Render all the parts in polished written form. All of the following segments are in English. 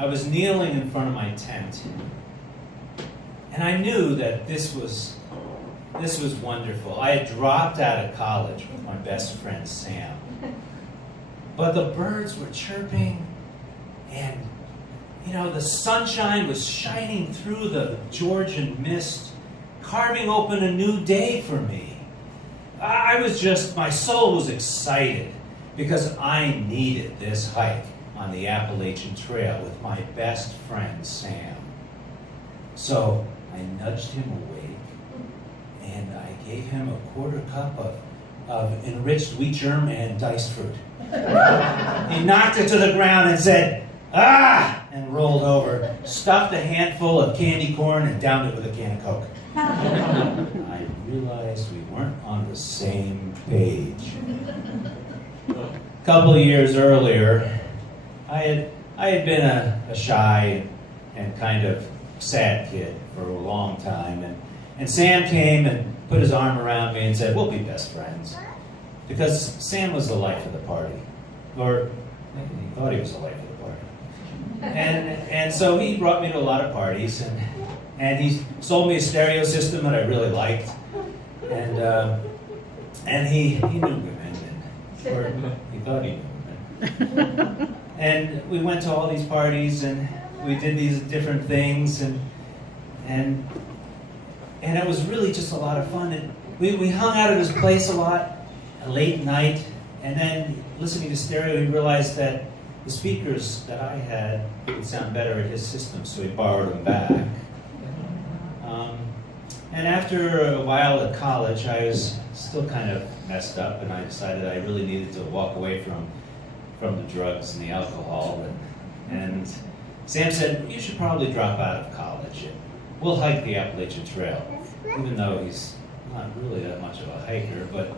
I was kneeling in front of my tent, and I knew that this was wonderful. I had dropped out of college with my best friend Sam, but the birds were chirping, and the sunshine was shining through the Georgian mist, carving open a new day for me. My soul was excited because I needed this hike on the Appalachian Trail with my best friend Sam. So I nudged him awake, and I gave him a quarter cup of enriched wheat germ and diced fruit. He knocked it to the ground and said, "Ah!" and rolled over, stuffed a handful of candy corn, and downed it with a can of Coke. I realized we weren't on the same page. A couple of years earlier, I had been a shy and kind of sad kid for a long time, and Sam came and put his arm around me and said, "We'll be best friends," because Sam was the life of the party, or he thought he was the life of the party. And so he brought me to a lot of parties, and he sold me a stereo system that I really liked, and he knew women, or he thought he knew women. And we went to all these parties, and we did these different things, and it was really just a lot of fun. And we hung out at his place a lot, late at night, and then listening to stereo, he realized that the speakers that I had would sound better at his system, so he borrowed them back. And after a while at college, I was still kind of messed up, and I decided I really needed to walk away from the drugs and the alcohol. And Sam said, "You should probably drop out of college, and we'll hike the Appalachian Trail," even though he's not really that much of a hiker. But,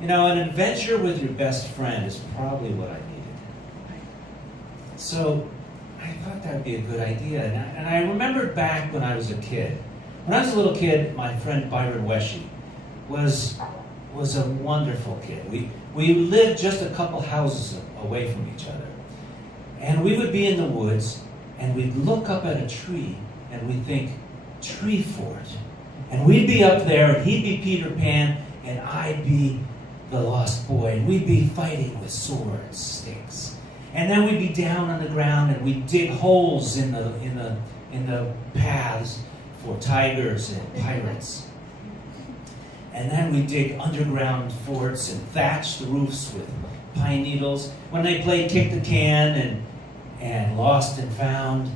an adventure with your best friend is probably what I needed. So I thought that would be a good idea. And I remembered back when I was a kid. When I was a little kid, my friend Byron Wesche was a wonderful kid. We lived just a couple houses away from each other. And we would be in the woods, and we'd look up at a tree, and we'd think, "Tree fort." And we'd be up there, and he'd be Peter Pan, and I'd be the lost boy, and we'd be fighting with swords, sticks. And then we'd be down on the ground, and we'd dig holes in the paths for tigers and pirates. And then we'd dig underground forts and thatch the roofs with pine needles. When they played Kick the Can and Lost and Found,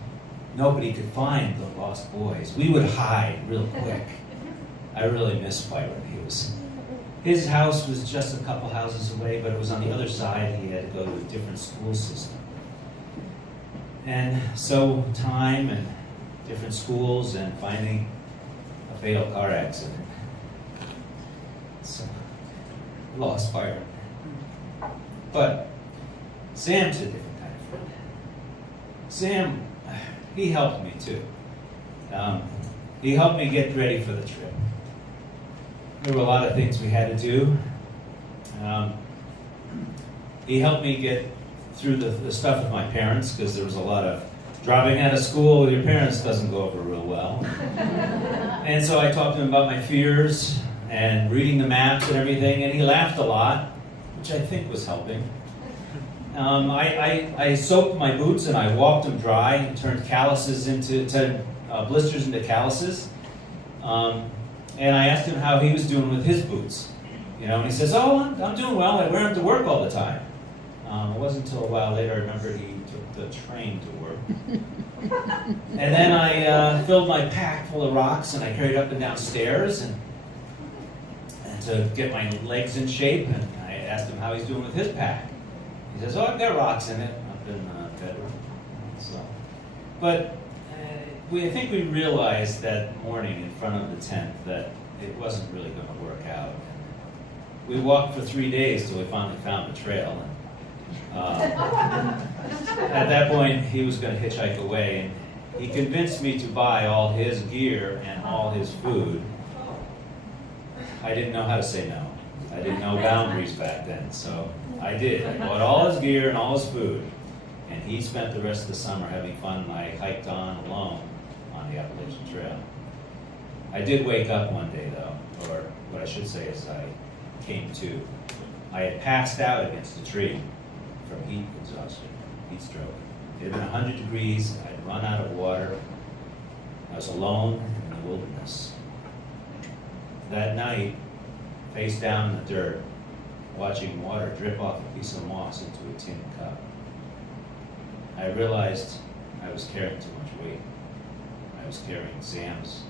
nobody could find the lost boys. We would hide real quick. I really miss Byron. His house was just a couple houses away, but it was on the other side. He had to go to a different school system. And so time and different schools and finally a fatal car accident. So lost Byron. But Sam's a different kind of friend. Sam, he helped me too. He helped me get ready for the trip. There were a lot of things we had to do. He helped me get through the stuff with my parents, because there was a lot of dropping out of school with your parents doesn't go over real well. And so I talked to him about my fears and reading the maps and everything, and he laughed a lot, which I think was helping. I soaked my boots and I walked them dry and turned calluses blisters into calluses. And I asked him how he was doing with his boots. And he says, "Oh, I'm doing well. I wear them to work all the time." It wasn't until a while later I remember he took the train to work. And then I filled my pack full of rocks and I carried it up and down stairs and to get my legs in shape. And I asked him how he's doing with his pack. He says, "Oh, I've got rocks in it up in the bedroom." But I think we realized that morning in front of the tent that it wasn't really going to work out. We walked for 3 days till we finally found the trail. At that point, he was going to hitchhike away, and he convinced me to buy all his gear and all his food. I didn't know how to say no. I didn't know boundaries back then, so I did. I bought all his gear and all his food. And he spent the rest of the summer having fun, and I hiked on alone on the Appalachian Trail. I did wake up one day, though, or what I should say is I came to. I had passed out against a tree from heat exhaustion, heat stroke. It had been 100 degrees, I'd run out of water. I was alone in the wilderness. That night, face down in the dirt, watching water drip off a piece of moss into a tin cup, I realized I was carrying too much weight. I was carrying Sam's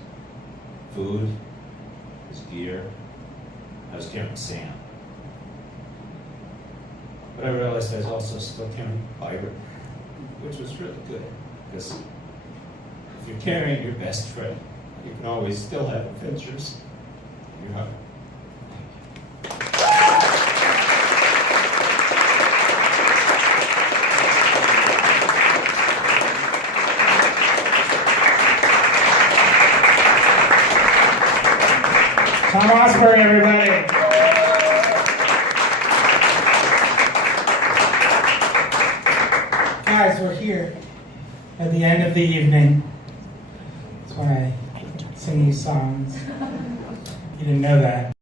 food, his gear. I was carrying Sam. But I realized I was also still carrying Byron, which was really good, because if you're carrying your best friend, you can always still have adventures in your heart. Tom Osborne, everybody. Guys, we're here at the end of the evening. That's why I sing these songs. You didn't know that.